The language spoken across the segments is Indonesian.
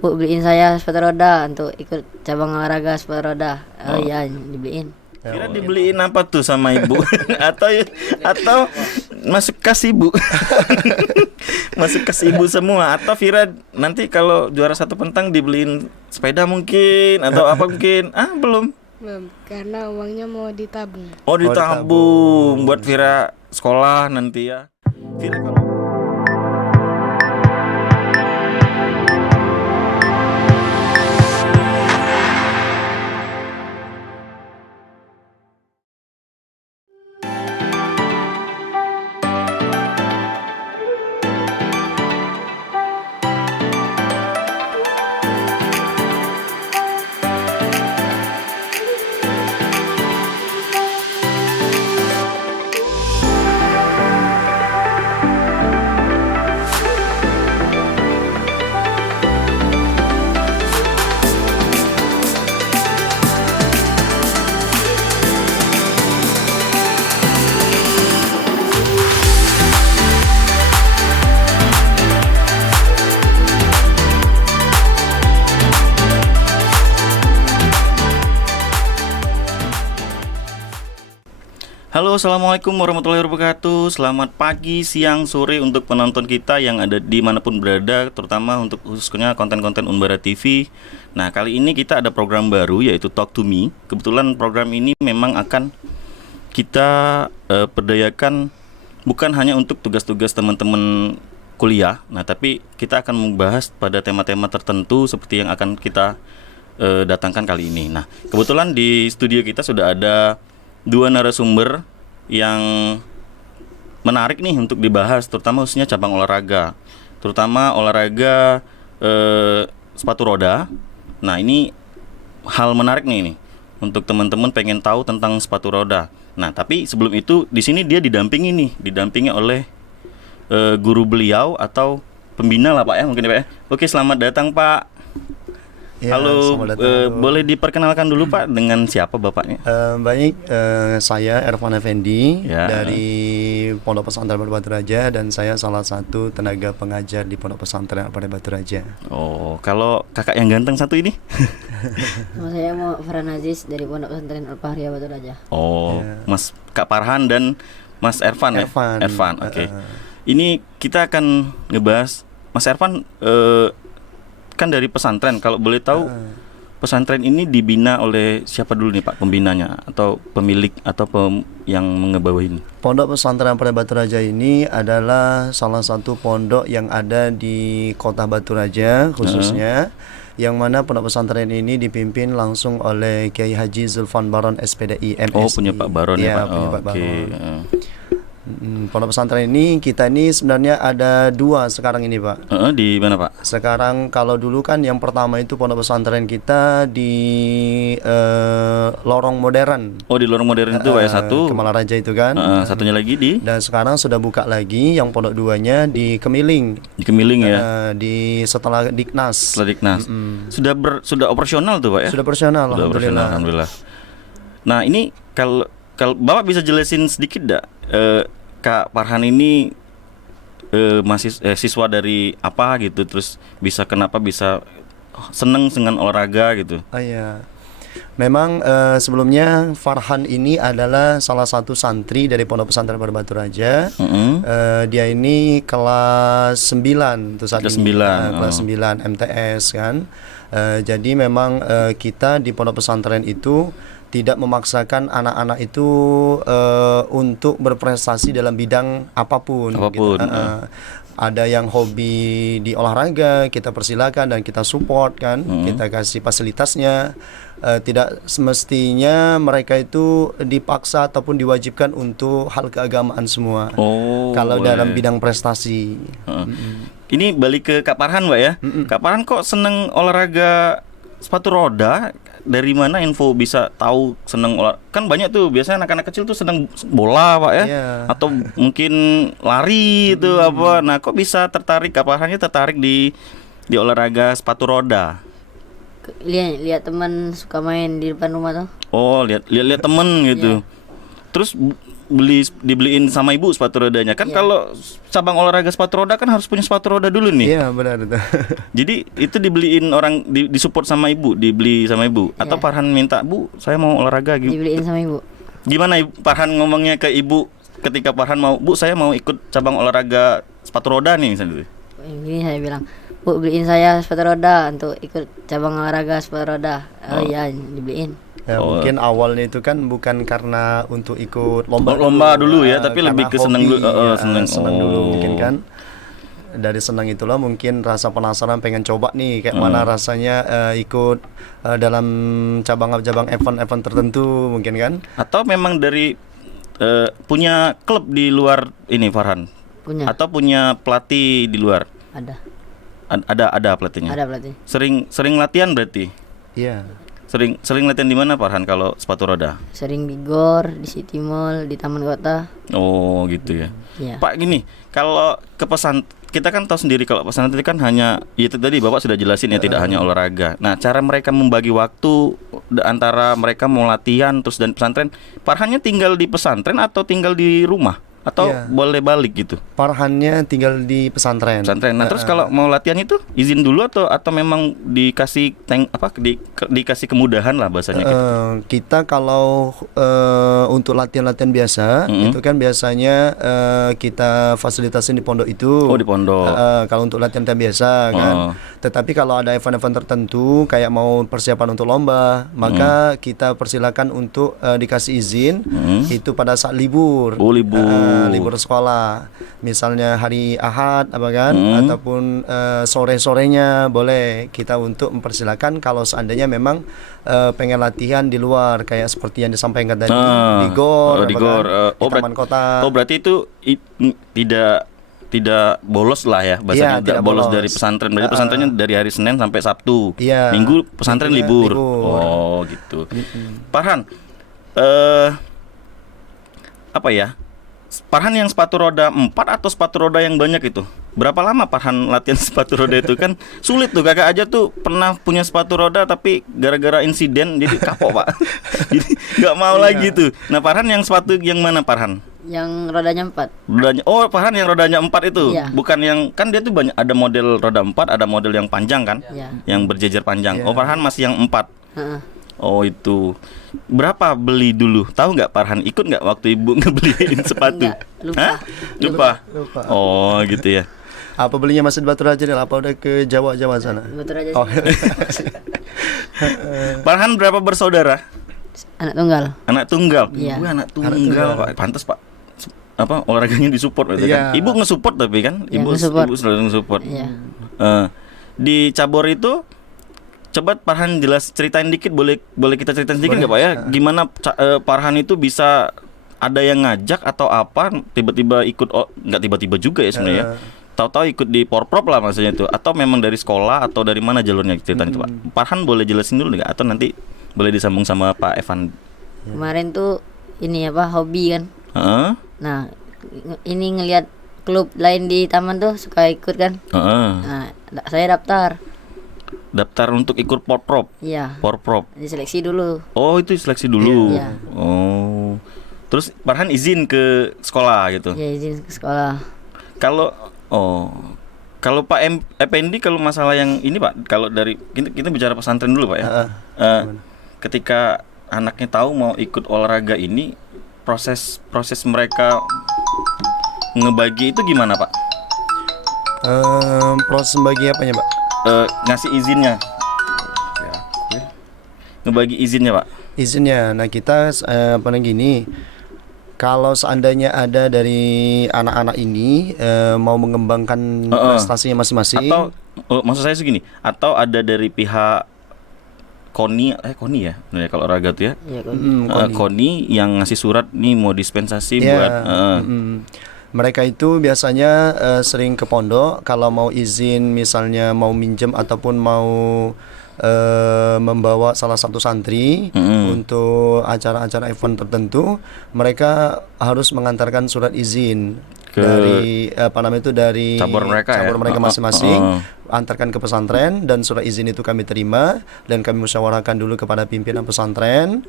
Bu, beliin saya sepatu roda untuk ikut cabang olahraga sepatu roda. Oh iya, dibeliin. Kira dibeliin apa tuh sama ibu? atau masuk kas ibu? Masuk kas ibu semua. Atau Vira nanti kalau juara 1 pentang dibeliin sepeda mungkin atau apa mungkin? Belum. Belum, karena uangnya mau ditabung. Oh, ditabung buat Vira sekolah nanti ya. Vira kalau Halo, assalamualaikum warahmatullahi wabarakatuh. Selamat pagi, siang, sore untuk penonton kita yang ada dimanapun berada, terutama untuk khususnya konten-konten Unbara TV. Nah, kali ini kita ada program baru yaitu Talk to Me. Kebetulan program ini memang akan kita berdayakan bukan hanya untuk tugas-tugas teman-teman kuliah. Nah, tapi kita akan membahas pada tema-tema tertentu seperti yang akan kita datangkan kali ini. Nah, kebetulan di studio kita sudah ada 2 narasumber yang menarik nih untuk dibahas, terutama khususnya cabang olahraga, terutama olahraga sepatu roda. Nah, ini hal menarik nih untuk teman-teman pengen tahu tentang sepatu roda. Nah, tapi sebelum itu di sini dia didampingi oleh guru beliau atau pembina lah Pak ya, mungkin ya Pak ya. Oke, selamat datang Pak. Ya, halo, boleh diperkenalkan dulu Pak dengan siapa Bapaknya? Baik, saya Ervan Effendi Ya. dari Pondok Pesantren Batu Raja dan saya salah satu tenaga pengajar di Pondok Pesantren Batu Raja. Oh, kalau kakak yang ganteng satu ini? Nama saya Farhan Aziz dari Pondok Pesantren Al-Fahriah Batu Raja. Oh, Mas Kak Farhan dan Mas Ervan ya? Ervan, oke. Ini kita akan ngebahas Mas Ervan kan dari pesantren. Kalau boleh tahu pesantren ini dibina oleh siapa dulu nih Pak pembinanya atau pemilik atau yang mengebawahi ini? Pondok Pesantren Batu Raja ini adalah salah satu pondok yang ada di Kota Batu Raja khususnya, yang mana pondok pesantren ini dipimpin langsung oleh Kiai Haji Zulfan Baron SPDI MSI. Oh, punya Pak Baron ya Pak. Punya Pak Oke. Baron. Pondok pesantren ini kita ini sebenarnya ada 2 sekarang ini Pak. Di mana Pak? Sekarang kalau dulu kan yang pertama itu pondok pesantren kita di Lorong Modern. Oh, di Lorong Modern itu Pak ya satu. Kemala Raja itu kan. Satunya lagi di Dan sekarang sudah buka lagi yang pondok 2-nya di Kemiling. Di Kemiling ya. Di setelah Diknas. Setelah Diknas. Sudah operasional tuh Pak ya? Sudah operasional, Sudah operasional, alhamdulillah. Nah, ini kalau Bapak bisa jelasin sedikit enggak Kak Farhan ini masih siswa dari apa gitu, terus kenapa bisa seneng dengan olahraga gitu? Iya. Memang sebelumnya Farhan ini adalah salah satu santri dari Pondok Pesantren Batu Raja. Dia ini kelas 9 tuh saat Kelas ini. 9. Kelas 9 MTS kan. Jadi memang kita di Pondok Pesantren itu tidak memaksakan anak-anak itu untuk berprestasi dalam bidang apapun. Gitu. Ada yang hobi di olahraga, kita persilakan dan kita support kan, kita kasih fasilitasnya. Tidak semestinya mereka itu dipaksa ataupun diwajibkan untuk hal keagamaan semua. Kalau boleh. dalam bidang prestasi. Ini balik ke Kak Farhan Mbak ya. Kak Farhan kok seneng olahraga sepatu roda? Dari mana info bisa tahu seneng olahraga? Kan banyak tuh biasanya anak-anak kecil tuh seneng bola Pak ya. Atau mungkin lari itu apa. Nah, kok bisa tertarik, Kak Farhannya tertarik di olahraga sepatu roda? Lihat teman suka main di depan rumah tuh. Oh, lihat temen gitu. Terus dibeliin sama ibu sepatu rodanya. Kan kalau cabang olahraga sepatu roda kan harus punya sepatu roda dulu nih. Iya, benar itu. Jadi itu dibeliin orang disupport sama ibu, dibeli sama ibu. Atau Iya. Farhan minta, "Bu, saya mau olahraga gitu." Dibeliin sama ibu. Gimana Farhan ngomongnya ke ibu ketika Farhan mau, "Bu, saya mau ikut cabang olahraga sepatu roda nih," misalnya. Ini saya bilang, "Bu, beliin saya sepatu roda untuk ikut cabang olahraga sepatu roda." Oh iya, dibeliin. Ya, mungkin awalnya itu kan bukan karena untuk ikut lomba Dulu ya, tapi karena lebih ke hobi, senang dulu. ya, Senang. senang dulu Oh. mungkin kan. Dari senang itulah mungkin rasa penasaran pengen coba nih kayak mana rasanya ikut dalam cabang-cabang event-event tertentu mungkin kan. Atau memang dari punya klub di luar ini Farhan? Punya. Atau punya pelatih di luar? Ada. Ada pelatihnya. Ada pelatih. Sering latihan berarti? Iya. Sering latihan di mana Farhan kalau sepatu roda? Sering di GOR, di City Mall, di Taman Kota. Oh gitu ya. Iya. Pak gini, kalau ke kita kan tahu sendiri kalau pesantren itu kan hanya itu tadi Bapak sudah jelasin ya, tidak hanya olahraga. Nah, cara mereka membagi waktu antara mereka mau latihan terus dan pesantren, Farhannya tinggal di pesantren atau tinggal di rumah? Atau Iya. boleh balik gitu? Farhannya tinggal di pesantren. Pesantren. Nah, terus kalau mau latihan itu izin dulu atau memang dikasih dikasih kemudahan lah bahasanya gitu. Kita kalau untuk latihan-latihan biasa itu kan biasanya kita fasilitasin di pondok itu. Oh, di pondok. Kalau untuk latihan-latihan biasa kan. Tetapi kalau ada event-event tertentu kayak mau persiapan untuk lomba, maka kita persilakan untuk dikasih izin itu pada saat libur. Oh, libur. Libur sekolah. Misalnya hari Ahad apa kan ataupun sore-sorenya boleh kita untuk mempersilakan kalau seandainya memang pengen latihan di luar kayak seperti yang disampaikan tadi di GOR, di apa GOR, kan, di Taman Kota. Oh, berarti itu tidak bolos lah ya bahasanya, Iya, tidak tidak bolos bolos. dari pesantren. Berarti pesantrennya dari hari Senin sampai Sabtu. Iya. Minggu pesantren Minggunya libur. libur. Oh, gitu. Farhan, apa ya? Farhan yang sepatu roda 4 atau sepatu roda yang banyak itu? Berapa lama Farhan latihan sepatu roda itu? Kan sulit tuh, kakak aja tuh pernah punya sepatu roda tapi gara-gara insiden jadi kapok Pak. Jadi nggak mau lagi tuh. Nah, Farhan yang sepatu yang mana Farhan? Yang rodanya 4. Farhan yang rodanya 4 itu. Iya. Bukan yang, kan dia tuh banyak, ada model roda 4, ada model yang panjang kan? Iya. Yang berjejer panjang. Oh, Farhan masih yang 4. Heeh. Oh, itu. Berapa beli dulu? Tahu nggak Farhan ikut nggak waktu ibu ngebeliin sepatu? Enggak, lupa. Hah? Lupa. Lupa. Oh, gitu ya. Apa belinya masih di Batu Raja nih? Apa udah ke Jawa sana? Betul aja Oh, sih. Farhan berapa bersaudara? Anak tunggal. Anak tunggal. Iya. Wih, anak tunggal, Pak. Pantes, Pak. Apa olahraganya disupport berarti kan? Iya. Ibu ngesupport tapi kan? Iya, Ibu nge-support. ibu selalu ngesupport. Iya. Di cabur itu coba Farhan ceritain dikit, boleh kita ceritain sedikit nggak Pak ya? Gimana Farhan itu bisa ada yang ngajak atau apa tiba-tiba ikut, nggak tiba-tiba juga ya sebenarnya. Tahu-tahu ikut di Porprov lah maksudnya itu, atau memang dari sekolah atau dari mana jalurnya ceritain itu Pak? Farhan boleh jelasin dulu nggak, atau nanti boleh disambung sama Pak Evan? Kemarin tuh ini apa, hobi kan. Heeh. Nah, ini ngelihat klub lain di taman tuh suka ikut kan. Heeh. Nah, saya daftar. Daftar untuk ikut Porprov. Iya. Porprov. Diseleksi dulu. Oh, itu seleksi dulu. Iya. Oh. Terus Farhan izin ke sekolah gitu. Ya izin ke sekolah. Kalau Pak Effendi, kalau masalah yang ini Pak, kalau dari kita bicara pesantren dulu Pak ya. Ketika anaknya tahu mau ikut olahraga ini, proses mereka ngebagi itu gimana Pak? Proses bagi apanya, Pak? Ngasih izinnya. Ngebagi izinnya Pak. Izinnya. Nah, kita gini. Kalau seandainya ada dari anak-anak ini mau mengembangkan prestasinya masing-masing, Atau maksud saya segini, atau ada dari pihak KONI ya, benar ya kalau olahraga tuh ya. Iya, kan. KONI yang ngasih surat nih mau dispensasi ya, buat mereka itu biasanya sering ke pondok kalau mau izin, misalnya mau minjem ataupun mau membawa salah satu santri untuk acara-acara event tertentu, mereka harus mengantarkan surat izin dari apa namanya itu dari cabur mereka ya? masing-masing, antarkan ke pesantren, dan surat izin itu kami terima dan kami musyawarahkan dulu kepada pimpinan pesantren.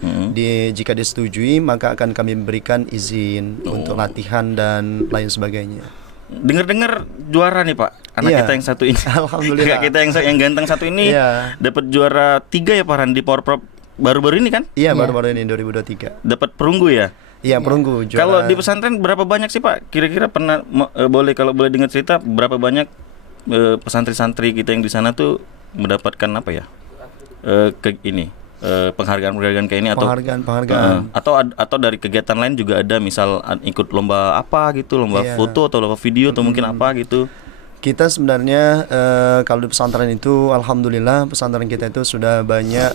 Jika disetujui maka akan kami berikan izin untuk latihan dan lain sebagainya. Dengar-dengar juara nih Pak, anak Iya. kita yang satu ini. Alhamdulillah. Kakak kita yang ganteng satu ini Iya. dapat juara 3 ya Pak Ran di Power Prop baru-baru ini kan? Iya, baru-baru ini 2023. Dapat perunggu ya? Iya, perunggu juara. Kalau di pesantren berapa banyak sih Pak? Kira-kira pernah boleh kalau boleh dengar cerita berapa banyak pesantren-santri kita yang di sana tuh mendapatkan apa ya? Penghargaan kayak ini atau penghargaan. atau dari kegiatan lain juga ada, misal ikut lomba apa gitu, lomba Iya. foto atau lomba video atau mungkin apa gitu. Kita sebenarnya kalau di pesantren itu alhamdulillah pesantren kita itu sudah banyak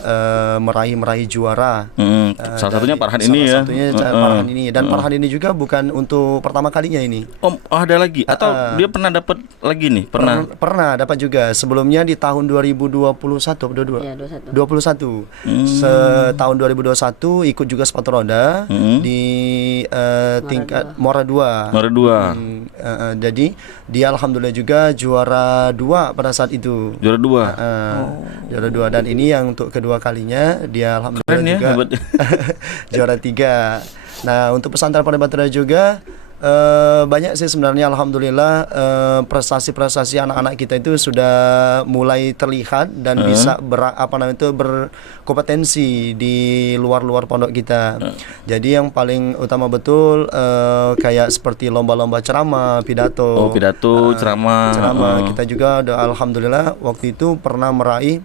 meraih juara. Salah satunya Farhan Salah ini ya. satunya Farhan ini, dan Farhan ini juga bukan untuk pertama kalinya ini. Oh, ada lagi atau dia pernah dapat lagi nih? Pernah. Pernah dapat juga sebelumnya di tahun 2021 Iya, 21. 21. Tahun 2021 ikut juga sepatu roda di tingkat Muara 2. Nomor 2. Jadi dia alhamdulillah juga juara 2 pada saat itu. Juara 2. Juara 2, dan ini yang untuk kedua kalinya dia alhamdulillah Keren ya, juga hebat. juara 3. Nah, untuk pesantren Pondok Batu juga banyak sih sebenarnya alhamdulillah prestasi-prestasi anak-anak kita itu sudah mulai terlihat dan bisa berkompetensi di luar pondok kita. Jadi yang paling utama betul kayak seperti lomba-lomba ceramah, pidato. Oh, pidato, ceramah. Kita juga udah alhamdulillah waktu itu pernah meraih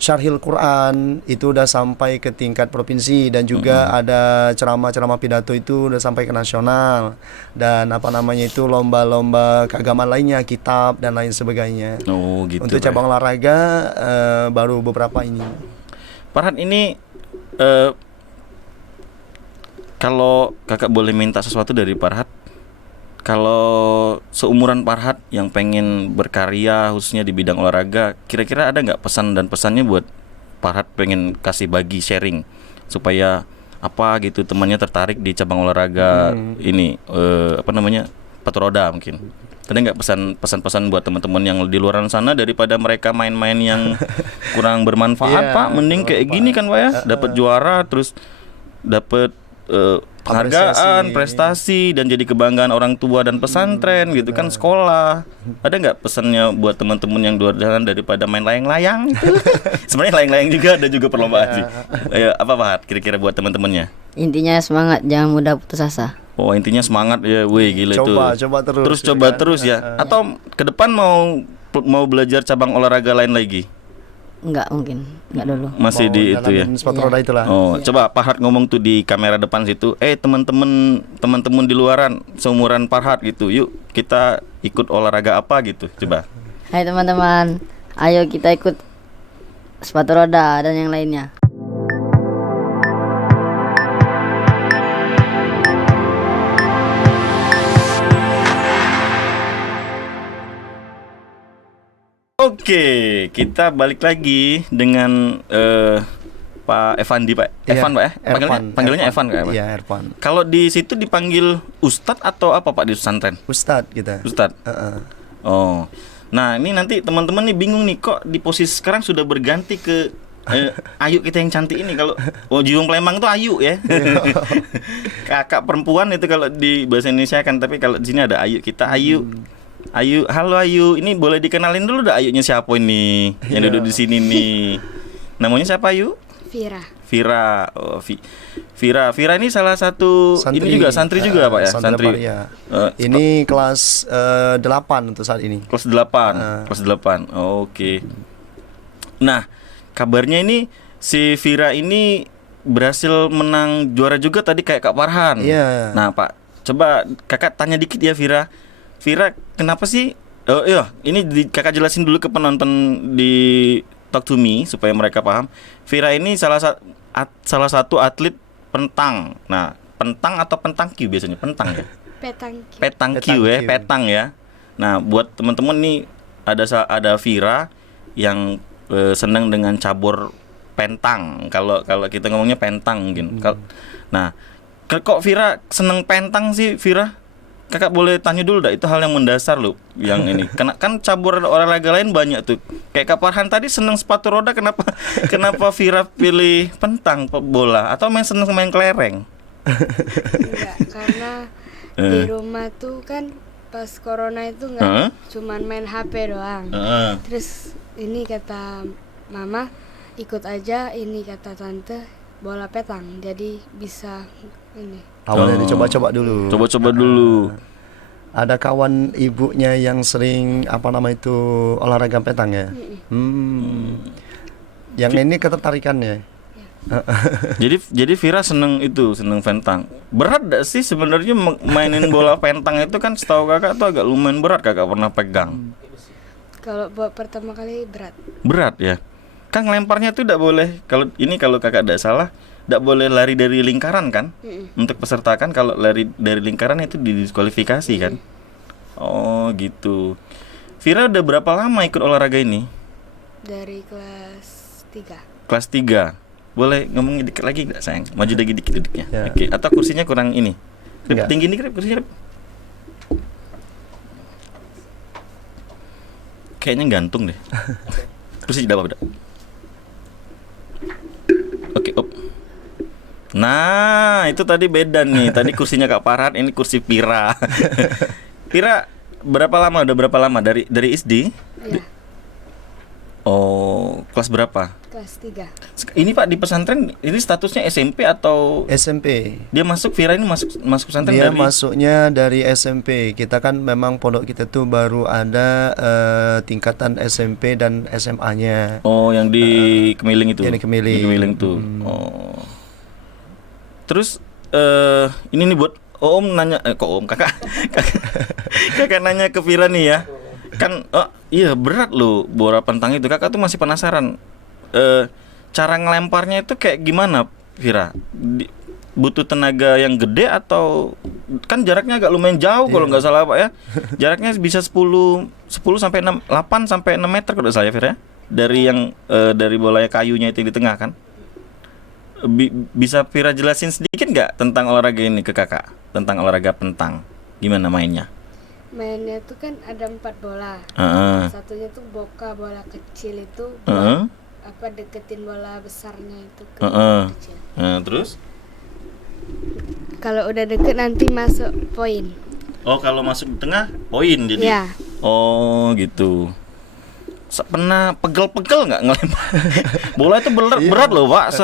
Syarhil Quran itu udah sampai ke tingkat provinsi, dan juga ada ceramah-ceramah pidato itu udah sampai ke nasional, dan lomba-lomba keagamaan lainnya, kitab dan lain sebagainya. Oh, gitu. Untuk Pak. cabang olahraga baru beberapa ini. Farhan ini kalau kakak boleh minta sesuatu dari Farhan, kalau seumuran Farhan yang pengen berkarya khususnya di bidang olahraga, kira-kira ada nggak pesan dan pesannya buat Farhan pengen kasih bagi sharing supaya apa gitu temannya tertarik di cabang olahraga ini sepatu roda mungkin. Ada nggak pesan-pesan buat teman-teman yang di luar sana daripada mereka main-main yang kurang bermanfaat, Iya, Pak? Mending kayak gini kan, Pak ya? Dapat juara, terus dapat penghargaan, prestasi, dan jadi kebanggaan orang tua dan pesantren gitu kan, sekolah. Ada nggak pesannya buat teman-teman yang di luar sana daripada main layang-layang? Sebenarnya layang-layang juga ada juga perlombaan sih. Ayo, apa Pak? Kira-kira buat teman-temannya? Intinya semangat, jangan mudah putus asa. Oh, intinya semangat ya, weh gila itu. Coba terus. Terus coba terus ya. Atau ke depan mau belajar cabang olahraga lain lagi? Enggak mungkin, enggak dulu. Masih Mau di itu ya. jalanin sepatu roda itulah. Oh, coba Farhan ngomong tuh di kamera depan situ. Teman-teman di luaran seumuran Farhan gitu. Yuk kita ikut olahraga apa gitu. Coba. Hai teman-teman, ayo kita ikut sepatu roda dan yang lainnya. Oke, kita balik lagi dengan Pak Evandi, Pak. Iya, Evan, Pak ya? Panggilannya Evan Kak, Pak? Iya, Ervan. Kalau di situ dipanggil Ustadz atau apa Pak di pesantren? Ustadz kita. Ustadz. Oh. Nah, ini nanti teman-teman nih bingung nih, kok di posisi sekarang sudah berganti ke Ayu kita yang cantik ini. Kalau Jiwang Palembang itu Ayu ya. Kakak perempuan itu kalau di bahasa Indonesia kan, tapi kalau di sini ada Ayu, kita Ayu. Ayu, halo Ayu. Ini boleh dikenalin dulu dah Ayunya siapa ini yang duduk di sini nih. Namanya siapa Ayu? Vira. Vira. Oh, Vira ini salah satu ini juga santri juga Pak ya? Santri. Ya. Ini kelas 8 untuk saat ini. Kelas 8. Kelas 8. Oke. Nah, kabarnya ini si Vira ini berhasil menang juara juga tadi kayak Kak Farhan. Iya. Nah, Pak, coba Kakak tanya dikit ya Vira. Vira, kenapa sih? Oh iya, ini Kakak jelasin dulu ke penonton di Talk to Me supaya mereka paham. Vira ini salah satu atlet pentang. Nah, pentang atau pentangkiu biasanya? Pentang ya? Petangkiu ya, petang ya. Nah, buat teman-teman nih ada Vira yang senang dengan cabur pentang. Kalau kita ngomongnya pentang mungkin. Nah, Kok Vira seneng pentang sih, Vira? Kakak boleh tanya dulu dah, itu hal yang mendasar loh yang ini. Kan cabur olahraga lain banyak tuh. Kayak Kak Farhan tadi seneng sepatu roda, kenapa kenapa Vira pilih pentang bola atau seneng main kelereng? Enggak, karena di rumah tuh kan pas corona itu nggak cuman main HP doang. Terus ini kata mama, ikut aja, ini kata tante, bola petang. Jadi bisa ini. Awalnya dicoba-coba dulu. Coba-coba dulu. Ada kawan ibunya yang sering olahraga petang ya. Yang ini ketertarikannya. Jadi Vira seneng pentang. Berat gak sih sebenarnya mainin bola pentang itu kan, setahu kakak tuh agak lumayan berat, kakak pernah pegang. Kalau buat pertama kali berat. Berat ya. Kan ngelemparnya tuh tidak boleh. Kalau kakak tidak salah, tidak boleh lari dari lingkaran kan? Untuk peserta kan kalau lari dari lingkaran itu didiskualifikasi kan? Oh gitu. Vira udah berapa lama ikut olahraga ini? Dari kelas 3. Kelas 3. Boleh ngomong dikit lagi nggak sayang? Maju lagi dikit duduknya. Ya. Oke. Atau kursinya kurang ini? Enggak. Tinggi dikit kursinya. Kayaknya gantung deh. Kursi di bawah. Oke, op. Nah, itu tadi beda nih. Tadi kursinya Kak Farhan, ini kursi Vira. Vira udah berapa lama dari SD? Iya, Oh, kelas berapa? kelas 3. Ini Pak di pesantren ini statusnya SMP atau SMP. dia masuk, Vira ini masuk pesantren Dia dari masuknya dari SMP. Kita kan memang pondok kita tuh baru ada tingkatan SMP dan SMA-nya. Oh, yang di Kemiling itu. Yang di Kemiling. Di Kemiling tuh. Oh. Terus ini nih buat Om nanya kakak nanya ke Vira nih ya. Kan iya berat loh bola pentang itu. Kakak tuh masih penasaran. Cara ngelemparnya itu kayak gimana, Vira? Butuh tenaga yang gede atau kan jaraknya agak lumayan jauh kalau nggak salah Pak ya. Jaraknya bisa 10 sampai 8 sampai 6 meter kalau saya, Vira ya. Dari bola kayunya itu di tengah kan. Bisa Vira jelasin sedikit nggak tentang olahraga ini ke kakak? Tentang olahraga pentang, gimana mainnya? Mainnya tuh kan ada 4 bola. Satunya tuh bola kecil itu buat deketin bola besarnya itu ke bola kecil. Terus? Kalau udah deket nanti masuk poin. Oh, kalau masuk di tengah poin jadi. Ya. Oh gitu. Pernah pegel-pegel nggak ngelempar? Bola itu berat loh Pak,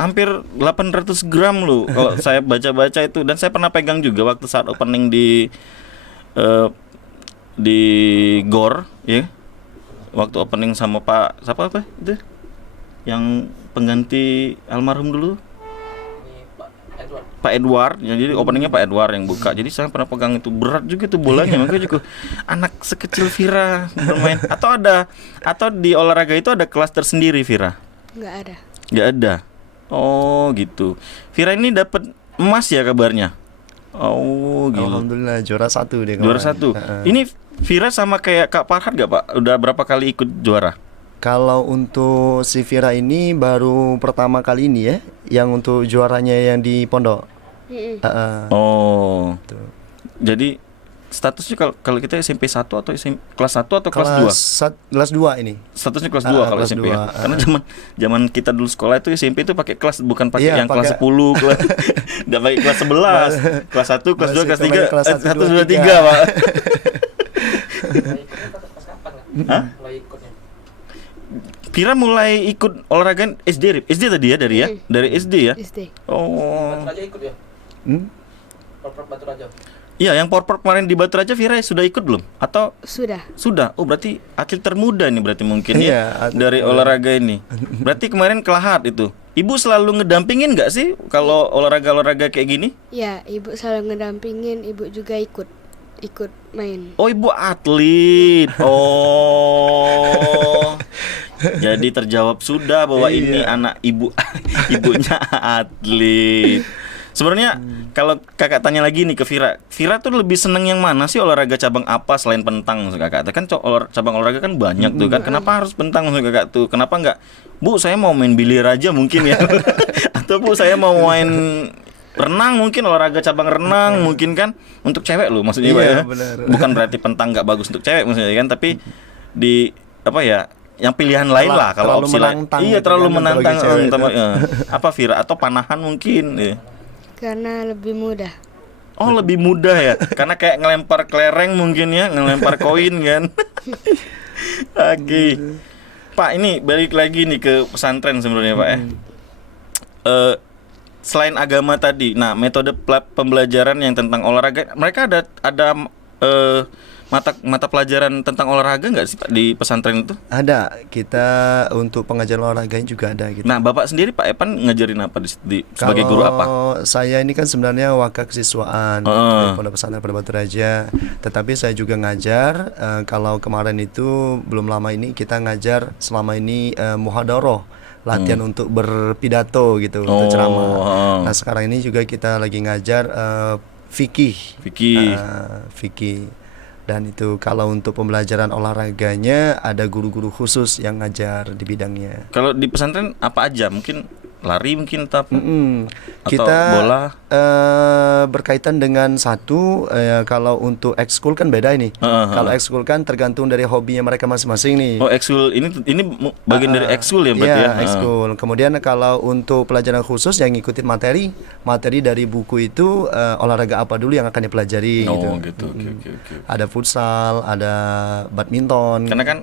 hampir 800 gram loh kalau saya baca-baca itu. Dan saya pernah pegang juga waktu saat opening di GOR ya. Waktu opening sama Pak siapa itu? Yang pengganti almarhum dulu. Pak Edward, jadi openingnya Pak Edward yang buka. Jadi saya pernah pegang itu, berat juga tuh bolanya. Makanya juga anak sekecil Vira bermain. Atau di olahraga itu ada kelas tersendiri, Vira? Nggak ada. Oh gitu. Vira ini dapat emas ya kabarnya? Oh gitu. Alhamdulillah juara 1 dia. Juara 1. Ini Vira sama kayak Kak Farhan gak Pak? Udah berapa kali ikut juara? Kalau untuk si Vira ini baru pertama kali ini ya, yang untuk juaranya yang di pondok. Oh. Tuh. Jadi statusnya kalau kita SMP 1 atau kelas 1 atau kelas 2? Kelas 2 ini. Statusnya kelas 2 kalau kelas SMP 2, ya. Karena zaman kita dulu sekolah itu SMP itu pakai kelas, bukan pakai yang kelas 10, enggak pakai kelas 11. Kelas 1, kelas 2, kelas 3, kelas 1 1, 2 3, Pak. Hah? Vira mulai ikut olahraga SD tadi ya dari SD ya? SD. Oh. Batu Raja ikut ya? Porprov Batu Raja. Iya, yang porprov kemarin di Batu Raja Vira sudah ikut belum? Atau Sudah. sudah? Oh, berarti atlet termuda nih berarti mungkin Iya, ya dari olahraga ini. Berarti kemarin kelahat itu. Ibu selalu ngedampingin nggak sih kalau olahraga kayak gini? Ya, ibu selalu ngedampingin, ibu juga ikut main. Oh, ibu atlet. Oh. Jadi terjawab sudah bahwa ini anak ibunya atlet. Sebenarnya kalau kakak tanya lagi nih ke Vira tuh lebih seneng yang mana sih, olahraga cabang apa selain pentang maksud kakak? Kan cabang olahraga kan banyak tuh kan. Kenapa harus pentang maksud kakak tuh? Kenapa enggak, Bu, saya mau main biliar aja mungkin ya? Atau Bu, saya mau main renang mungkin, olahraga cabang renang mungkin kan untuk cewek loh maksudnya Pak, Iya, ya. benar. Bukan berarti pentang nggak bagus untuk cewek maksudnya kan, tapi di apa ya, yang pilihan lain lah kalau Terlalu opsi lain. menantang Iya, gitu terlalu kan, menantang. apalagi cewek itu. Apa Vira, atau panahan mungkin ya. Karena lebih mudah. Oh, lebih mudah ya. Karena kayak ngelempar kelereng mungkin ya, ngelempar koin kan. Oke. Pak, ini balik lagi nih ke pesantren sebenarnya Pak ya. Selain agama tadi, nah metode pembelajaran yang tentang olahraga, mereka ada mata pelajaran tentang olahraga nggak sih Pak di pesantren itu? Ada, kita untuk pengajaran olahraganya juga ada gitu. Nah, Bapak sendiri Pak Epan ngajarin apa sebagai guru apa? Kalau saya ini kan sebenarnya wakil kesiswaan di Pondok Pesantren pada Batu Raja, tetapi saya juga ngajar. Kalau kemarin itu belum lama ini kita ngajar selama ini muhadharah, latihan untuk berpidato gitu, untuk ceramah. Nah sekarang ini juga kita lagi ngajar fikih. Fikih. Dan itu kalau untuk pembelajaran olahraganya ada guru-guru khusus yang ngajar di bidangnya. Kalau di pesantren apa aja? Mungkin lari mungkin atau Kita bola? Berkaitan dengan satu, kalau untuk ekskul kan beda ini. Kalau ekskul kan tergantung dari hobinya mereka masing-masing nih. Oh, ekskul ini bagian dari ekskul ya berarti ya? Ekskul. Kemudian kalau untuk pelajaran khusus yang ngikutin materi dari buku itu, olahraga apa dulu yang akan dipelajari Oh gitu. gitu. Oke. Ada futsal, ada badminton. Karena kan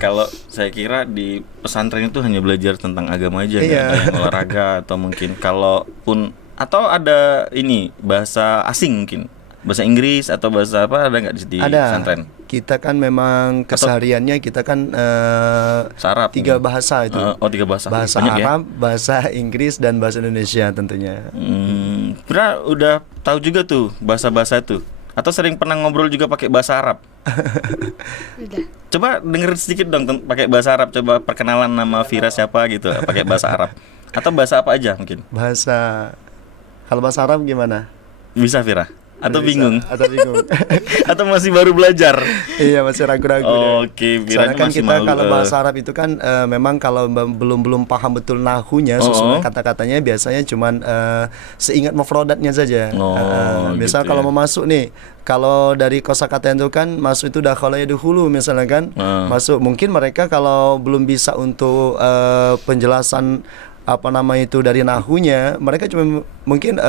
kalau saya kira di pesantren itu hanya belajar tentang agama aja, nggak ada yang olahraga atau mungkin kalaupun atau ada ini bahasa asing mungkin, bahasa Inggris atau bahasa apa, ada nggak di pesantren? Kita kan memang kesehariannya kita kan Arab 3 bahasa itu. 3 bahasa. Bahasa Banyak Arab, bahasa Inggris dan bahasa Indonesia tentunya. Pernah udah tahu juga tuh bahasa-bahasa itu? Atau sering pernah ngobrol juga pakai bahasa Arab? Udah. Coba denger sedikit dong pakai bahasa Arab. Coba perkenalan nama Vira siapa gitu, pakai bahasa Arab. Atau bahasa apa aja mungkin? Kalau bahasa Arab gimana? Bisa Vira? Atau Bisa. bingung? Atau bingung. Atau masih baru belajar? Iya, masih ragu-ragu dia. Oke, Vira Soalnya kan masih kita malu. kalau bahasa Arab itu kan memang kalau belum paham betul nahunya, susunan kata-katanya biasanya cuman seingat mufradatnya saja. Misal gitu kalau ya. mau masuk nih, kalau dari kosakata itu kan masuk itu dakhala yadkhulu misalnya kan, masuk. Mungkin mereka kalau belum bisa untuk penjelasan apa nama itu dari nahunya, mereka cuma mungkin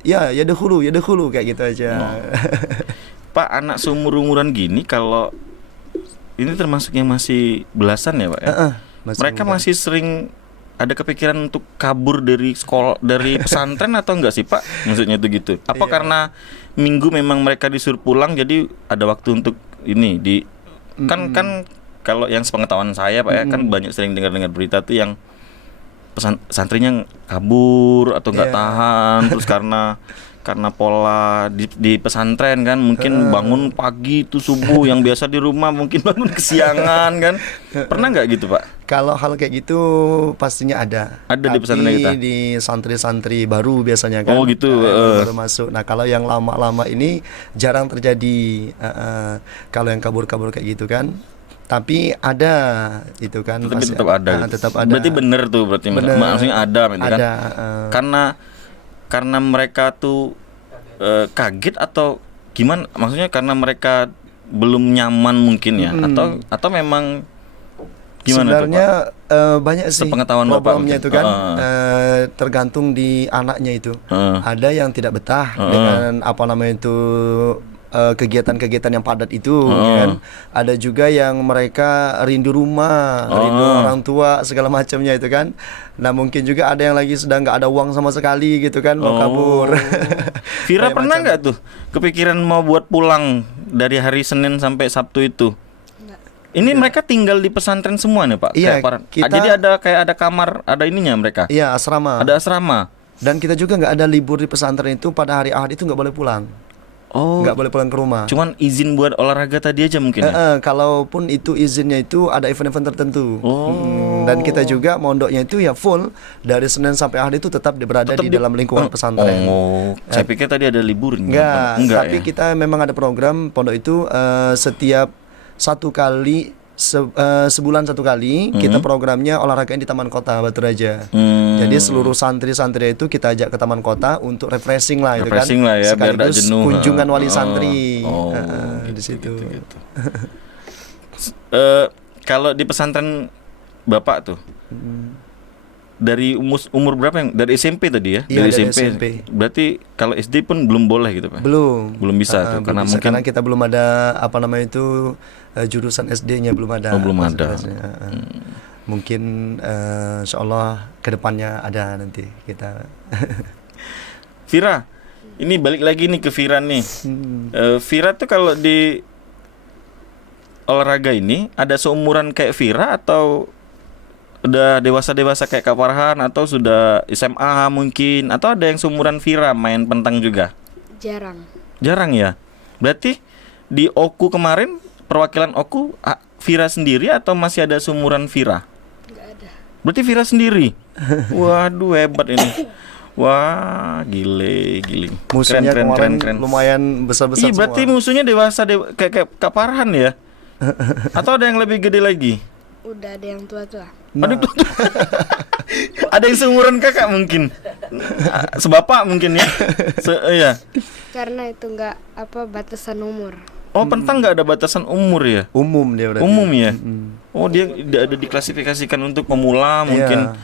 ya dahulu kayak gitu aja. Pak, anak seumur-umuran gini kalau ini termasuk yang masih belasan ya Pak ya? Mereka muda. masih sering ada kepikiran untuk kabur dari sekolah, dari pesantren atau enggak sih Pak? Maksudnya itu gitu. Apa karena minggu memang mereka disuruh pulang jadi ada waktu untuk ini kan kalau yang sepengetahuan saya Pak ya, kan banyak sering dengar berita tuh yang santrinya kabur atau nggak tahan, terus karena pola di pesantren kan mungkin bangun pagi itu subuh, yang biasa di rumah mungkin bangun kesiangan kan. Pernah nggak gitu Pak? Kalau hal kayak gitu pastinya ada. Ada di pesantren kita? Di santri-santri baru biasanya kan. Oh gitu. Baru masuk. Nah kalau yang lama-lama ini jarang terjadi. Kalau yang kabur-kabur kayak gitu kan. Tapi ada itu kan. Tapi tetap ada. Tetap ada. Berarti bener tuh, maksudnya ada gitu kan. Karena mereka tuh kaget atau gimana? Maksudnya karena mereka belum nyaman mungkin ya, atau memang gimana sebenarnya tuh, Pak? Banyak sih Sepengetahuan Bapak problemnya mungkin. itu kan tergantung di anaknya itu. Ada yang tidak betah dengan apa namanya itu kegiatan-kegiatan yang padat itu, kan. Ada juga yang mereka rindu rumah, rindu orang tua segala macamnya itu kan. Nah mungkin juga ada yang lagi sedang nggak ada uang sama sekali gitu kan, mau kabur. Vira pernah nggak tuh kepikiran mau buat pulang dari hari Senin sampai Sabtu itu? Ini mereka tinggal di pesantren semua nih Pak? Iya, Jadi ada kamar, ada ininya mereka? Iya, asrama. Ada asrama. Dan kita juga nggak ada libur di pesantren itu, pada hari Ahad itu nggak boleh pulang. Nggak boleh pulang ke rumah. Cuman izin buat olahraga tadi aja mungkin ya? Kalaupun itu izinnya itu ada event-event tertentu. Dan kita juga mondoknya itu ya full dari Senin sampai Ahad itu tetap berada di dalam lingkungan pesantren. Saya pikir tadi ada libur. Enggak, tapi ya? kita memang ada program pondok itu setiap 1 kali sebulan satu kali kita programnya olahraga di Taman Kota Batu Raja. Jadi seluruh santri-santri itu kita ajak ke Taman Kota untuk refreshing lah, Refreshing itu kan. lah ya, biar nggak Sekaligus jenuh. kunjungan wali santri. Di situ. Gitu. Kalau di pesantren Bapak tuh dari umur berapa yang dari SMP tadi ya? Iya, dari SMP. SMP. Berarti kalau SD pun belum boleh gitu, Pak? Belum Bisa tuh, belum karena bisa, mungkin karena kita belum ada apa namanya itu jurusan SD-nya belum ada. Oh, belum ada. Mungkin insyaallah kedepannya ada nanti kita. Vira, ini balik lagi nih ke Vira nih. Vira tuh kalau di olahraga ini ada seumuran kayak Vira atau udah dewasa-dewasa kayak Kak Farhan atau sudah SMA mungkin, atau ada yang seumuran Vira main pentang juga? Jarang. Jarang ya. Berarti di Oku kemarin perwakilan Oku Vira sendiri atau masih ada seumuran Vira? Nggak ada. Berarti Vira sendiri. Waduh, hebat ini. Wah, gile. Musuhnya kemarin lumayan besar-besar Iya, berarti semua. musuhnya dewasa kayak Kak Farhan ya? Atau ada yang lebih gede lagi? Udah ada yang tua-tua. Aduh, ada yang seumuran kakak mungkin, sebapak mungkin ya. Iya. Karena itu nggak batasan umur. Oh, pentang nggak ada batasan umur ya? Umum dia berarti. Umum ya. Oh, dia ada diklasifikasikan untuk pemula mungkin. Iya.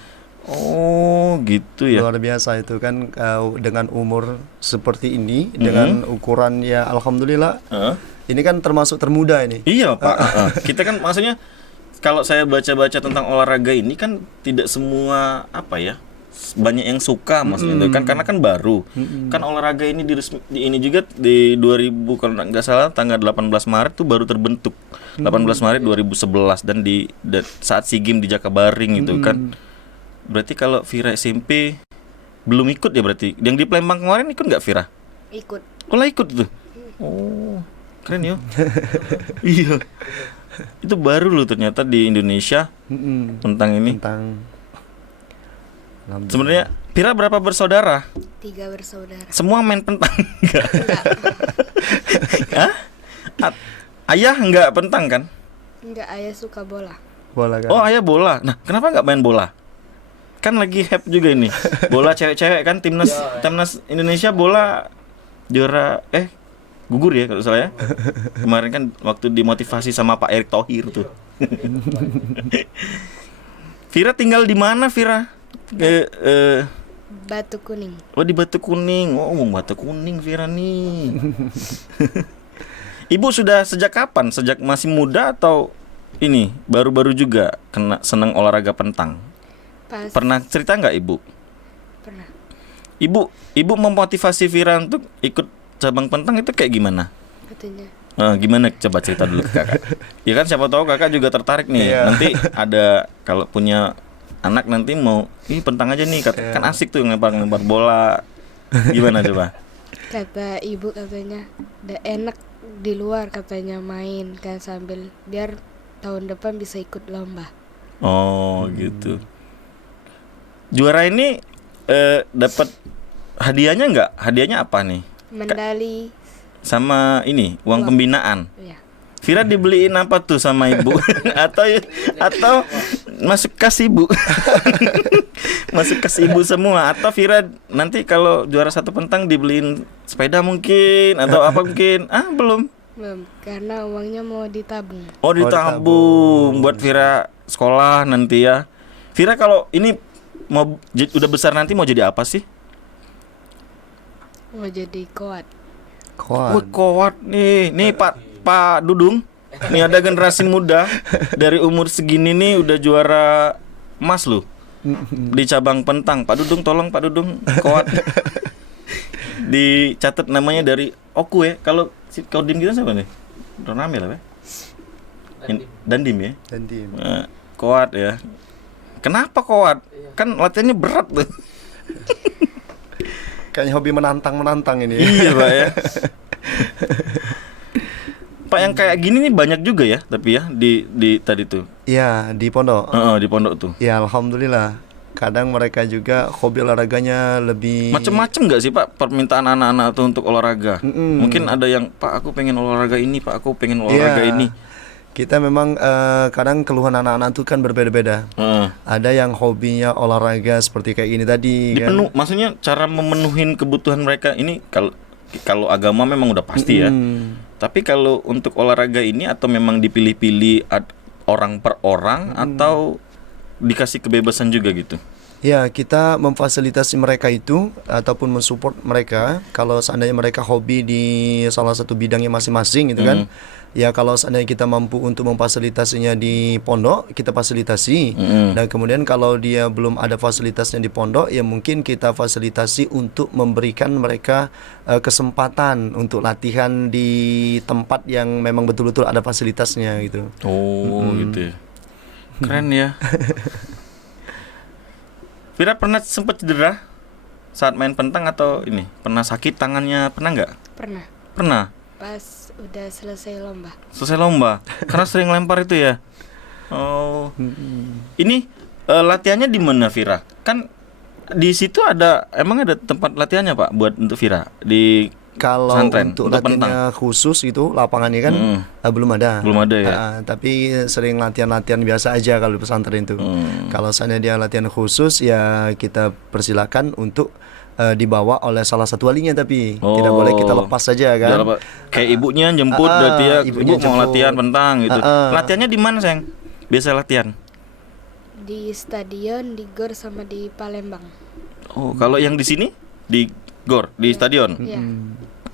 Oh, gitu ya. Luar biasa itu kan, dengan umur seperti ini, dengan ukuran ya alhamdulillah. Ini kan termasuk termuda ini. Iya, Pak. Kita kan maksudnya kalau saya baca-baca tentang olahraga ini kan tidak semua banyak yang suka maksudnya itu kan, karena kan baru. Kan olahraga ini ini juga di 2000 kalau nggak salah tanggal 18 Maret tuh baru terbentuk. 18 Maret 2011 dan saat SEA Games di Jakabaring itu kan. Berarti kalau Vira SMP belum ikut ya berarti. Yang di Palembang kemarin ikut nggak Vira? Ikut. Oh, lah ikut tuh. Oh, keren ya. Iya. Itu baru loh ternyata di Indonesia tentang ini. Tentang Sebenarnya Vira berapa bersaudara? 3 bersaudara. Semua main pentang enggak? Hah? Ayah enggak pentang kan? Enggak, ayah suka bola. bola kan. Oh, ayah bola. Nah, kenapa enggak main bola? Kan lagi hype juga ini. Bola cewek-cewek kan, timnas Indonesia bola juara gugur ya kalau salah ya. Kemarin kan waktu dimotivasi sama Pak Erick Thohir tuh. Vira tinggal di mana, Vira? Batu Kuning. Oh, di Batu Kuning. Oh, Batu Kuning Vira nih. Ibu sudah sejak kapan? Sejak masih muda atau ini baru-baru juga kena senang olahraga pentang? Pas Pernah cerita nggak Ibu? pernah. Ibu memotivasi Vira untuk ikut cabang pentang itu kayak gimana? Katanya Gimana, coba cerita dulu ke kakak. Ya kan siapa tahu kakak juga tertarik nih. Iya. Nanti ada kalau punya anak nanti mau pentang aja nih, kan asik tuh ngelempar bola. Gimana coba? kata ibu katanya udah enak di luar katanya main kan sambil biar tahun depan bisa ikut lomba. Oh, gitu. Juara ini dapat hadiahnya nggak? Hadiahnya apa nih? Medali Sama ini uang pembinaan. ya. Vira dibeliin apa tuh sama ibu? atau masuk kas ibu? Masuk kas ibu semua? Atau Vira nanti kalau juara satu pentang dibeliin sepeda mungkin atau apa mungkin? Belum. Belum, karena uangnya mau ditabung. Oh, ditabung buat Vira sekolah nanti ya. Vira kalau ini mau udah besar nanti mau jadi apa sih? Mau jadi koat. Wah, kuat nih. Nih Pak Dudung. Nih ada generasi muda dari umur segini nih udah juara emas loh di cabang pentang. Pak Dudung, tolong Pak Dudung, kuat. Dicatat namanya dari Oku ya. Kalau si kodim kita siapa nih? Ronamel apa? Dandim ya. Dandim. Kuat ya. Kenapa kuat? Kan latihannya berat tuh. Kayaknya hobi menantang ini. Iya, Pak ya. Pak, yang kayak gini nih banyak juga ya, tapi ya di tadi tuh. Iya, di pondok. Di pondok tuh. Ya alhamdulillah. Kadang mereka juga hobi olahraganya lebih Macem-macem nggak sih Pak permintaan anak-anak tuh untuk olahraga? Mungkin ada yang Pak aku pengen olahraga ini, Pak aku pengen olahraga Iya. ini. Kita memang kadang keluhan anak-anak itu kan berbeda-beda. Ada yang hobinya olahraga seperti kayak gini tadi kan. Maksudnya cara memenuhin kebutuhan mereka ini kalau agama memang udah pasti ya. Tapi kalau untuk olahraga ini atau memang dipilih-pilih orang per orang atau dikasih kebebasan juga gitu? Ya, kita memfasilitasi mereka itu ataupun mensupport mereka kalau seandainya mereka hobi di salah satu bidangnya masing-masing gitu kan. Ya kalau seandainya kita mampu untuk memfasilitasinya di pondok, kita fasilitasi. Dan kemudian kalau dia belum ada fasilitasnya di pondok, ya mungkin kita fasilitasi untuk memberikan mereka kesempatan untuk latihan di tempat yang memang betul-betul ada fasilitasnya gitu. Oh, gitu ya. Keren ya. Vira pernah sempat cedera saat main pentang atau ini? Pernah sakit tangannya? Pernah nggak? Pernah. Pernah. Pas udah selesai lomba. Selesai lomba. Karena sering lempar itu ya. Oh. Ini latihannya di mana Vira? Kan di situ emang ada tempat latihannya Pak buat untuk Vira di Kalau pesantren, untuk pentang. latihannya khusus gitu, lapangannya kan belum ada. Belum ada ya. Tapi sering latihan-latihan biasa aja kalau di pesantren itu. Kalau seandainya dia latihan khusus, ya kita persilakan untuk dibawa oleh salah satu walinya, tapi tidak boleh kita lepas saja kan. Kayak ibunya jemput berarti ya, ibunya ibu mau jemput. latihan pentang gitu. Latihannya di mana, Sayang? Biasa latihan? Di stadion, di GOR sama di Palembang. Oh, kalau yang di sini di GOR, di stadion. Iya.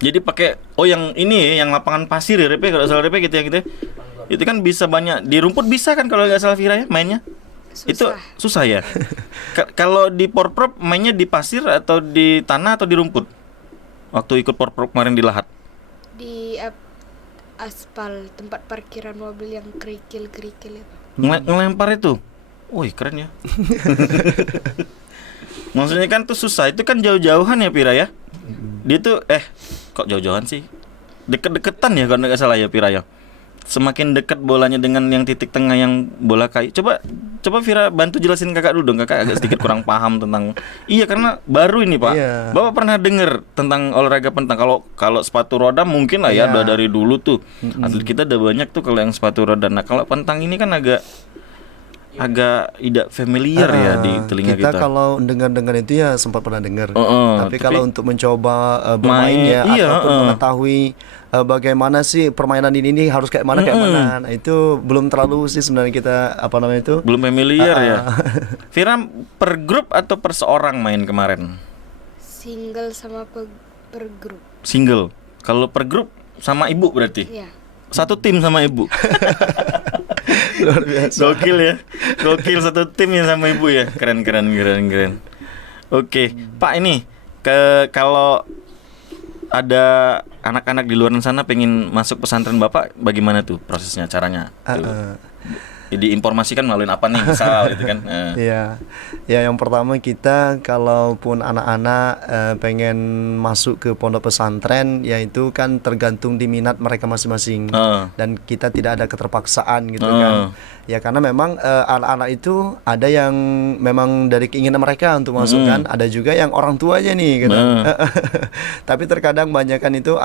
Jadi pakai yang ini ya, yang lapangan pasir ya, Repe, kalau salah Repe gitu ya gitu. Itu kan bisa banyak di rumput bisa kan kalau nggak salah Vira ya mainnya? Susah. Itu susah ya. Kalau di Porprov mainnya di pasir atau di tanah atau di rumput? Waktu ikut Porprov kemarin di Lahat. Di aspal tempat parkiran mobil yang kerikil-kerikil itu. Ngelempar itu. Wih, keren ya. Maksudnya kan tuh susah. Itu kan jauh-jauhan ya Pira ya. Dia tuh kok jauh-jauhan sih? Deket-deketan ya kalau nggak salah ya Pira ya. Semakin dekat bolanya dengan yang titik tengah yang bola kayu. Coba Vira bantu jelasin kakak dulu dong. Kakak agak sedikit kurang paham tentang. Iya, karena baru ini Pak. Iya. Bapak pernah dengar tentang olahraga pentang? Kalau sepatu roda mungkin lah ya, Iya. udah dari dulu tuh. Atlet kita udah banyak tuh kalau yang sepatu roda. Nah kalau pentang ini kan agak tidak familiar ya di telinga kita. Kalau dengar-dengar itu ya sempat pernah dengar. Tapi kalau untuk mencoba bermain Main, ya iya, ataupun mengetahui bagaimana sih permainan ini harus kayak mana. Nah, itu belum terlalu sih sebenarnya kita Belum familiar ya. Vira per grup atau per seorang main kemarin? Single sama per grup. Single. Kalau per grup sama ibu berarti? Iya. Satu tim sama ibu. Luar biasa. Gokil ya. Gokil satu tim ya sama ibu ya. Keren. Oke, Pak ini kalau ada anak-anak di luar sana pengen masuk pesantren Bapak, bagaimana tuh prosesnya, caranya? Diinformasikan melalui apa nih misal gitu kan? Iya, ya yang pertama kita kalaupun anak-anak pengen masuk ke pondok pesantren, ya itu kan tergantung di minat mereka masing-masing dan kita tidak ada keterpaksaan gitu kan. Ya karena memang anak-anak itu ada yang memang dari keinginan mereka untuk masuk kan, ada juga yang orang tuanya nih gitu. Tapi terkadang banyakan itu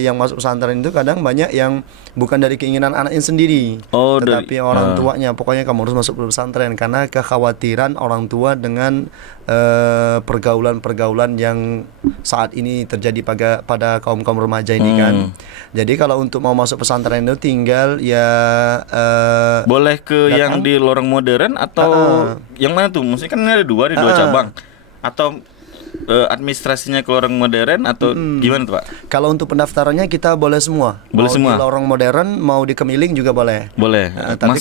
yang masuk pesantren itu kadang banyak yang bukan dari keinginan anaknya sendiri, tetapi orang tuanya. Pokoknya kamu harus masuk pesantren karena kekhawatiran orang tua dengan pergaulan-pergaulan yang saat ini terjadi pada kaum-kaum remaja ini kan. Jadi kalau untuk mau masuk pesantren itu tinggal ya boleh ke yang di lorong modern atau yang mana tuh? Maksudnya kan ada dua cabang. Atau administrasinya ke lorong modern atau gimana tuh Pak? Kalau untuk pendaftarannya kita boleh semua. Boleh mau semua. Di lorong modern, mau di Kemiling juga boleh. Boleh. Tapi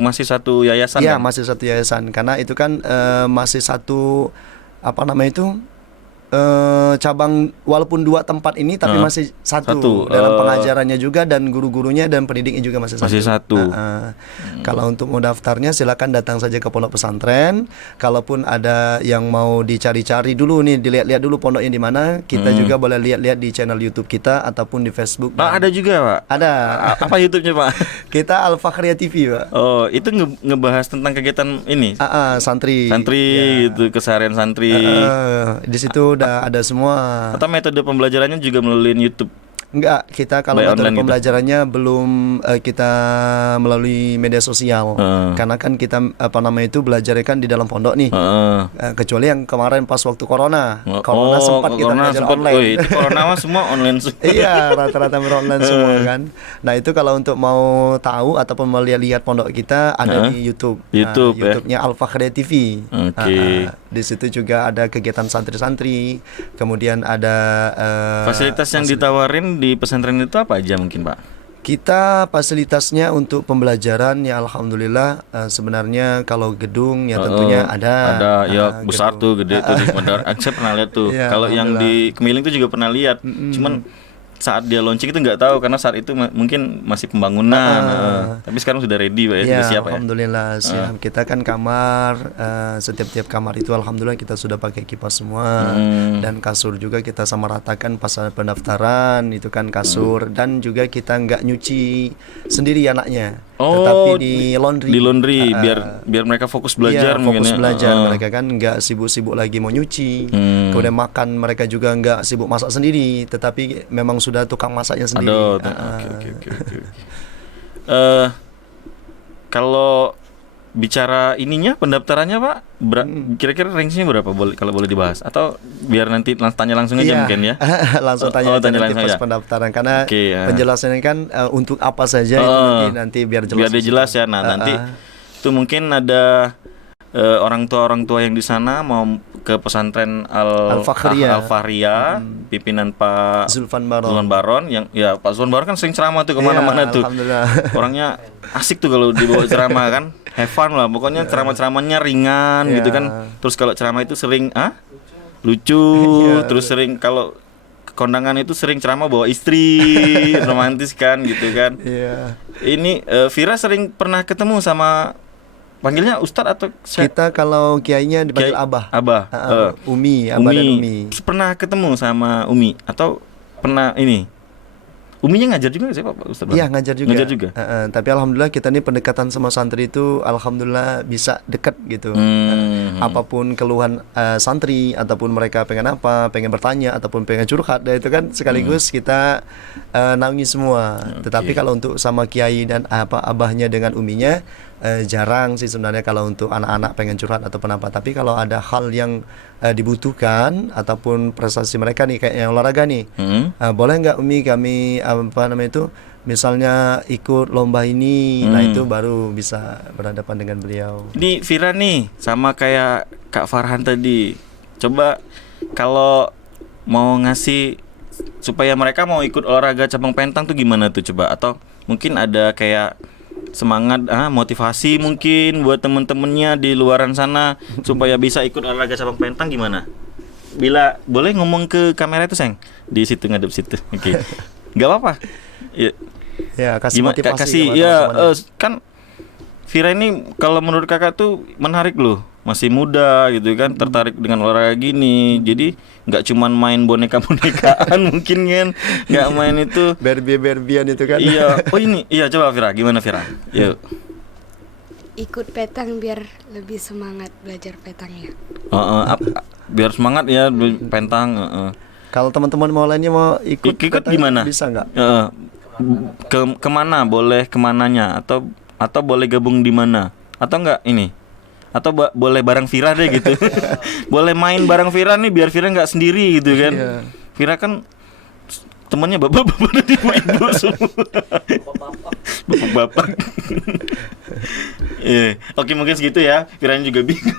masih satu yayasan. Iya, kan? masih satu yayasan karena itu kan masih satu cabang, walaupun dua tempat ini tapi masih satu dalam pengajarannya juga dan guru-gurunya dan pendidiknya juga masih satu. Kalau untuk mau daftarnya silakan datang saja ke pondok pesantren. Kalaupun ada yang mau dicari-cari dulu nih, dilihat-lihat dulu pondoknya di mana, kita juga boleh lihat-lihat di channel YouTube kita ataupun di Facebook. Ada juga Pak? Ada. Apa YouTube-nya Pak? Kita Al Fakhria TV Pak. Oh, itu ngebahas tentang kegiatan ini? Santri. Gitu, keseharian santri. Di situ udah ada semua. Atau metode pembelajarannya juga melalui YouTube? Enggak, kita kalau By metode online gitu? pembelajarannya belum kita melalui media sosial. Karena kan kita itu belajarnya kan di dalam pondok nih. Kecuali yang kemarin pas waktu corona. Corona sempat kita corona belajar sempat. online. Oh, itu corona mah semua online semua. Iya, rata-rata online semua kan. Nah, itu kalau untuk mau tahu ataupun mau lihat pondok kita ada di YouTube. YouTube, ya. YouTube-nya Al-Fakhriyah TV. Oke. Di situ juga ada kegiatan santri-santri. Kemudian ada Fasilitas yang ditawarin di pesantren itu apa aja mungkin, Pak? kita fasilitasnya untuk pembelajaran ya alhamdulillah sebenarnya kalau gedung ya tentunya ada ya besar gedung. tuh gede tuh di Pondok. Saya pernah lihat tuh. Iya, Kalau yang di Kemiling tuh juga pernah lihat. Cuman saat dia launching itu nggak tahu karena saat itu mungkin masih pembangunan. Tapi sekarang sudah ready, Pak, ya, sudah siap ya. Alhamdulillah siap. Kita kan kamar setiap kamar itu alhamdulillah kita sudah pakai kipas semua dan kasur juga kita sama ratakan pas pendaftaran itu kan kasur dan juga kita nggak nyuci sendiri anaknya. Tetapi di laundry. Di laundry biar mereka fokus belajar mungkin fokus ya. belajar mereka kan nggak sibuk-sibuk lagi mau nyuci. Kemudian makan mereka juga nggak sibuk masak sendiri, tetapi memang sudah tukang masaknya sendiri. Oke. Kalau bicara ininya pendaftarannya, Pak, kira-kira range-nya berapa kalau boleh dibahas atau biar nanti tanya langsung aja mungkin ya. Langsung tanya tanya nanti langsung pas ya. pendaftaran karena penjelasannya kan untuk apa saja itu nanti biar jelas. Biar dia jelas ya. Nah, nanti itu mungkin ada orang tua yang di sana mau ke pesantren Al-Fakhriyah, pimpinan Pak Zulfan Baron yang ya Pak Zulfan Baron kan sering ceramah tuh kemana-mana tuh. Orangnya asik tuh kalau dibawa ceramah kan, have fun lah. Pokoknya ceramah-ceramahnya ringan gitu kan. Terus kalau ceramah itu sering lucu, terus sering kalau kondangan itu sering ceramah bawa istri, romantis kan gitu kan. Ini Vira sering pernah ketemu sama panggilnya Ustadz atau kita kalau kiainya dipanggil Abah. Umi, Abah dan Umi. Pernah ketemu sama Umi atau pernah ini? Uminya ngajar juga sih Pak Ustadz? Iya, ngajar juga. Tapi alhamdulillah kita ini pendekatan sama santri itu alhamdulillah bisa dekat gitu. Apapun keluhan santri ataupun mereka pengen apa, pengen bertanya ataupun pengen curhat, itu kan sekaligus kita naungi semua. Tetapi kalau untuk sama kiai dan abahnya dengan uminya jarang sih sebenarnya kalau untuk anak-anak pengen curhat atau apa. Tapi kalau ada hal yang dibutuhkan ataupun prestasi mereka nih kayak yang olahraga nih, boleh nggak Umi kami misalnya ikut lomba ini, nah itu baru bisa berhadapan dengan beliau. Ini Vira nih sama kayak Kak Farhan tadi, coba kalau mau ngasih supaya mereka mau ikut olahraga cabang pentang tuh gimana tuh coba, atau mungkin ada kayak semangat motivasi mungkin buat temen-temennya di luaran sana supaya bisa ikut olahraga cabang pentang gimana? Bila boleh ngomong ke kamera itu Seng, di situ ngadep situ. Oke. Nggak apa-apa. Ya, kasih motivasi. Kan Vira ini kalau menurut kakak tuh menarik loh, masih muda gitu kan, tertarik dengan olahraga gini. Jadi nggak cuman main boneka-bonekaan mungkin kan, nggak main itu Barbie-barbian itu kan. Iya. Oh ini, iya coba Vira, gimana Vira? Yuk. Ikut petang biar lebih semangat belajar petangnya. Biar semangat ya pentang. Kalau teman-teman mau lainnya mau ikut gimana? Bisa nggak? Kemana? Boleh kemananya? Atau boleh gabung di mana? Atau enggak ini? Atau boleh bareng Vira deh gitu. Boleh main bareng Vira nih biar Vira nggak sendiri gitu kan. Vira kan temannya bapak-bapak dan ibu-ibu semua. Bapak-bapak. Oke, mungkin segitu ya. Vira juga bingung.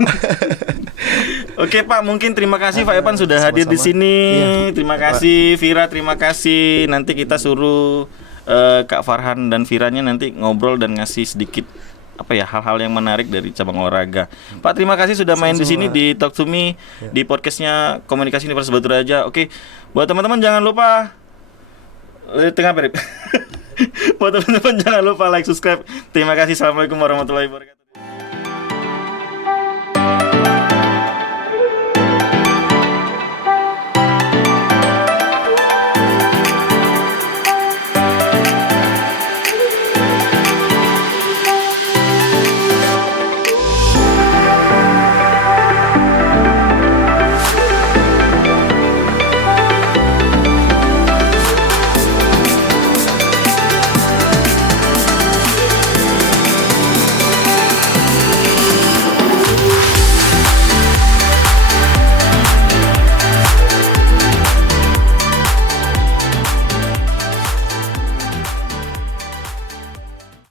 Oke Pak, mungkin terima kasih Pak Evan sudah hadir di sini. Terima kasih Vira, terima kasih. Nanti kita suruh Kak Farhan dan Viranya nanti ngobrol dan ngasih sedikit hal-hal yang menarik dari cabang olahraga. Pak, terima kasih sudah main di sini di Talk to Me di podcastnya Komunikasi Universitas Batu Raja. Oke, buat teman-teman jangan lupa Buat teman-teman jangan lupa like, subscribe. Terima kasih. Assalamualaikum warahmatullahi wabarakatuh.